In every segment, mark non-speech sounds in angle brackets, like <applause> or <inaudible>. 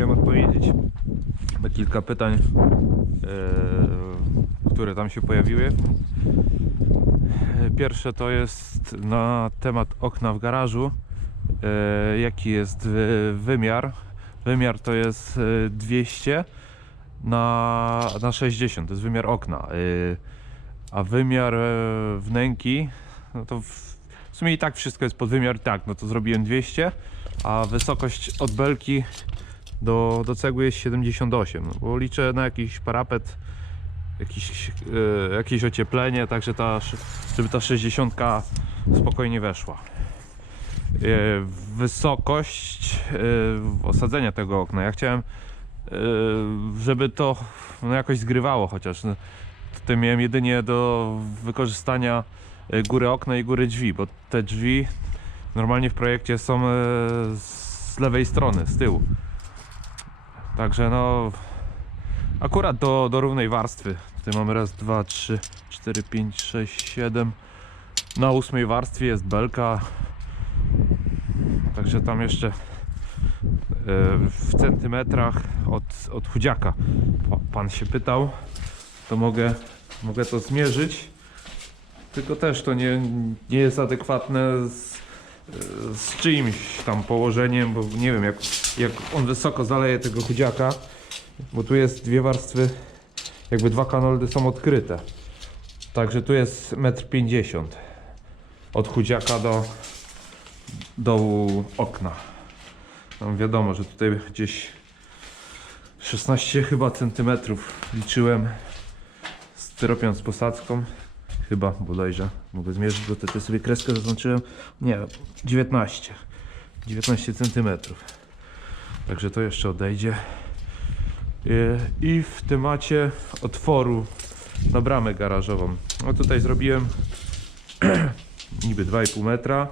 chciałem odpowiedzieć na kilka pytań, e, które tam się pojawiły. Pierwsze to jest na temat okna w garażu. E, Jaki jest e, wymiar? Wymiar to jest e, 200 na, na 60, to jest wymiar okna. A wymiar wnęki, no to w, w sumie i tak wszystko jest pod wymiar, tak, no to zrobiłem 200, a wysokość od belki do, do cegły jest 78, no bo liczę na jakiś parapet, jakiś, e, jakieś ocieplenie, także ta, sz- żeby ta 60 spokojnie weszła. E, wysokość e, osadzenia tego okna, ja chciałem, e, żeby to no, jakoś zgrywało chociaż. No, tutaj miałem jedynie do wykorzystania góry okna i góry drzwi, bo te drzwi normalnie w projekcie są z lewej strony, z tyłu. Także no akurat do, do równej warstwy. Tutaj mamy raz, dwa, trzy, cztery, pięć, sześć, siedem. Na ósmej warstwie jest belka. Także tam jeszcze e, w centymetrach od, od chudziaka pa- pan się pytał, to mogę, mogę to zmierzyć. Tylko też to nie, nie jest adekwatne z, z czyimś tam położeniem, bo nie wiem jak, jak on wysoko zaleje tego chudziaka, bo tu jest dwie warstwy, jakby dwa kanoldy są odkryte. Także tu jest 1,50 m od chudziaka do dołu okna. Tam wiadomo, że tutaj gdzieś 16 chyba centymetrów liczyłem styropian z posadzką. Chyba bodajże. Mogę zmierzyć, bo tutaj sobie kreskę zaznaczyłem. Nie, 19. 19 centymetrów. Także to jeszcze odejdzie. Yy, I w temacie otworu na bramę garażową. No tutaj zrobiłem <clears throat> niby 2,5 metra.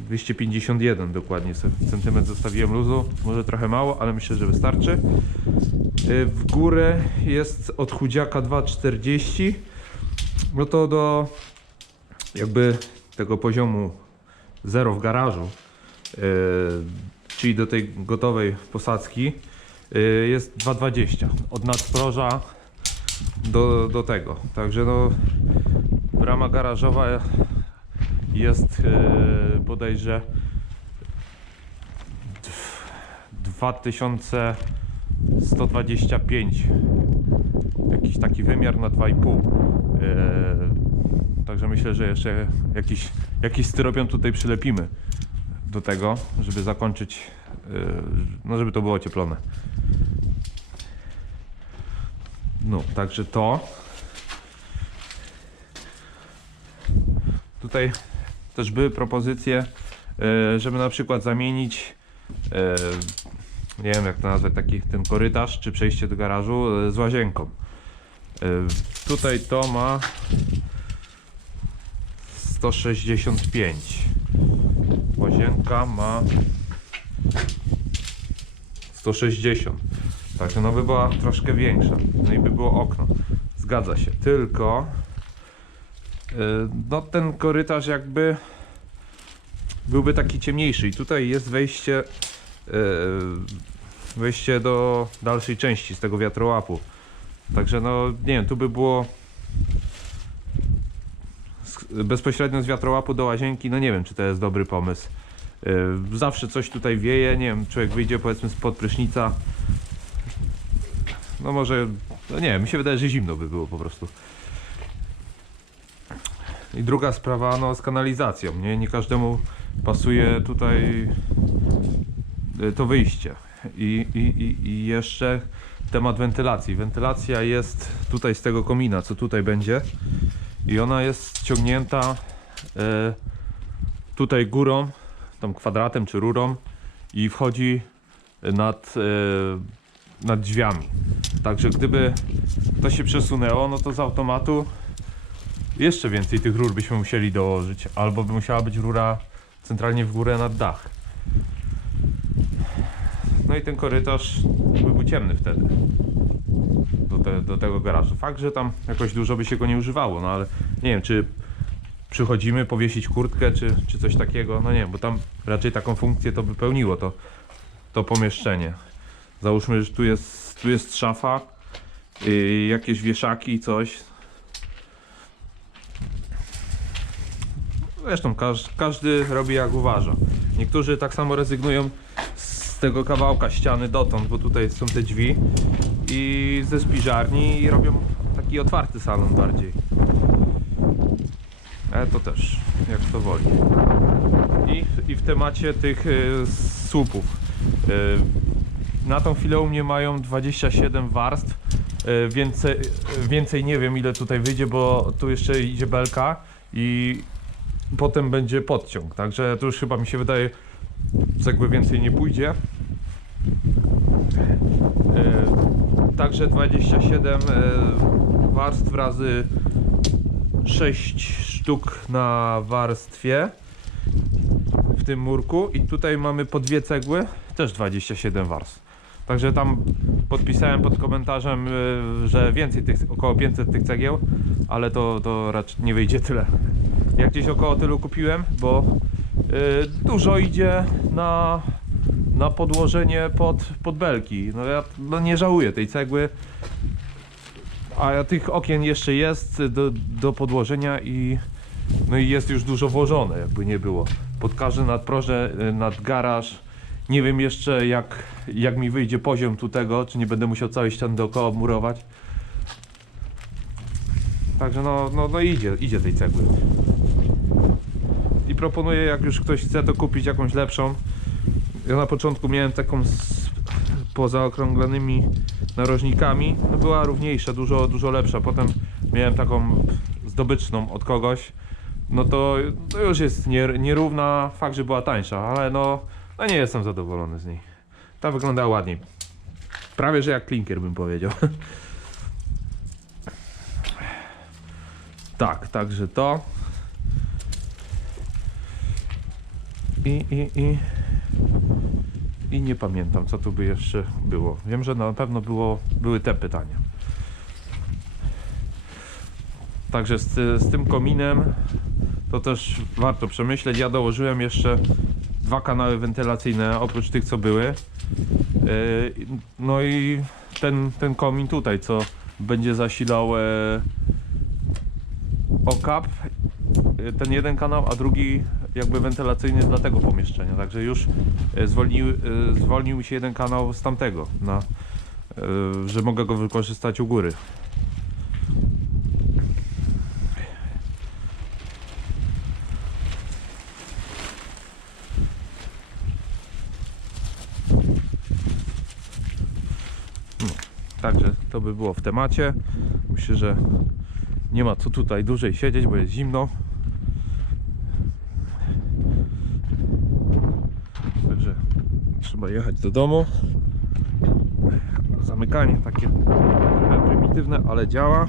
251 dokładnie centymetr zostawiłem luzu. Może trochę mało, ale myślę, że wystarczy. Yy, W górę jest od chudziaka 2,40 no to do jakby tego poziomu zero w garażu, yy, czyli do tej gotowej posadzki yy, jest 2,20 od nadproża do, do tego. Także no brama garażowa jest yy, bodajże 2125 jakiś taki wymiar na 2,5 Eee, Także myślę, że jeszcze jakiś, jakiś styropian tutaj przylepimy do tego, żeby zakończyć, eee, no żeby to było ocieplone. No, także to. Tutaj też były propozycje, e, żeby na przykład zamienić, nie wiem jak to nazwać, taki ten korytarz czy przejście do garażu z łazienką. E, Tutaj to ma 165. Łazienka ma 160. Także no by była troszkę większa. No i by było okno. Zgadza się. Tylko e, no ten korytarz jakby byłby taki ciemniejszy i tutaj jest wejście e, wejście do dalszej części z tego wiatrołapu. Także no nie wiem, tu by było bezpośrednio z wiatrołapu do łazienki, no nie wiem czy to jest dobry pomysł. Yy, Zawsze coś tutaj wieje, nie wiem, człowiek wyjdzie powiedzmy spod prysznica. No może, no nie wiem, mi się wydaje, że zimno by było po prostu. I druga sprawa, no z kanalizacją, nie? Nie każdemu pasuje tutaj y, to wyjście. I, i, i, I jeszcze temat wentylacji. Wentylacja jest tutaj z tego komina, co tutaj będzie. I ona jest ciągnięta e, tutaj górą, tam kwadratem czy rurą i wchodzi nad, e, nad drzwiami. Także gdyby to się przesunęło, no to z automatu jeszcze więcej tych rur byśmy musieli dołożyć, albo by musiała być rura centralnie w górę nad dach. No i ten korytarz by był ciemny wtedy. Do, te, do tego garażu. Fakt, że tam jakoś dużo by się go nie używało, no ale nie wiem, czy przychodzimy powiesić kurtkę, czy, czy coś takiego, no nie bo tam raczej taką funkcję to by pełniło to, to pomieszczenie. Załóżmy, że tu jest, tu jest szafa, yy, jakieś wieszaki i coś. Zresztą każ, każdy robi jak uważa. Niektórzy tak samo rezygnują z tego kawałka ściany dotąd, bo tutaj są te drzwi i ze spiżarni i robią taki otwarty salon bardziej. Ale to też, jak to woli. I, i w temacie tych y, słupów. Y, na tą chwilę u mnie mają 27 warstw. Y, więcej, więcej nie wiem ile tutaj wyjdzie, bo tu jeszcze idzie belka i potem będzie podciąg. Także tu już chyba mi się wydaje, cegły więcej nie pójdzie. Y, Także 27 y, warstw razy 6 sztuk na warstwie w tym murku i tutaj mamy po dwie cegły, też 27 warstw. Także tam podpisałem pod komentarzem, y, że więcej tych, około 500 tych cegieł, ale to, to raczej nie wyjdzie tyle. Ja gdzieś około tylu kupiłem, bo dużo idzie na, na podłożenie pod, pod belki. No ja no nie żałuję tej cegły. A tych okien jeszcze jest do, do podłożenia i no i jest już dużo włożone, jakby nie było. Pod każde nadproże, y, nad garaż. Nie wiem jeszcze jak, jak mi wyjdzie poziom tu tego, czy nie będę musiał całej ściany dookoła murować. Także no, no, no idzie, idzie tej cegły. Proponuję, jak już ktoś chce, to kupić jakąś lepszą. Ja na początku miałem taką z pozaokrąglonymi narożnikami. No była równiejsza, dużo, dużo lepsza. Potem miałem taką zdobyczną od kogoś. No to, to już jest nie, nierówna. Fakt, że była tańsza, ale no, no nie jestem zadowolony z niej. Ta wygląda ładniej. Prawie, że jak klinker bym powiedział. <laughs> Tak, także to. I, i, i. I nie pamiętam, co tu by jeszcze było. Wiem, że na pewno było, były te pytania. Także z, z tym kominem to też warto przemyśleć. Ja dołożyłem jeszcze dwa kanały wentylacyjne oprócz tych, co były. Yy, No i ten, ten komin tutaj, co będzie zasilał e, okap, y, ten jeden kanał, a drugi jakby wentylacyjny dla tego pomieszczenia. Także już y, zwolnił, y, zwolnił mi się jeden kanał z tamtego, na, y, że mogę go wykorzystać u góry. No, Także to by było w temacie. Myślę, że nie ma co tutaj dłużej siedzieć, bo jest zimno. Także trzeba jechać do domu. Zamykanie takie trochę prymitywne, ale działa.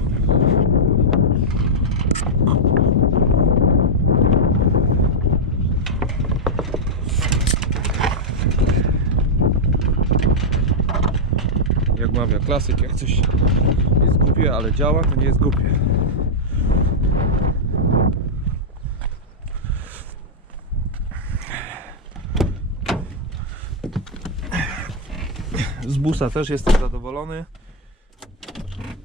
Jak mawia klasyk, jak coś jest głupie, ale działa, to nie jest głupie. Z busa też jestem zadowolony.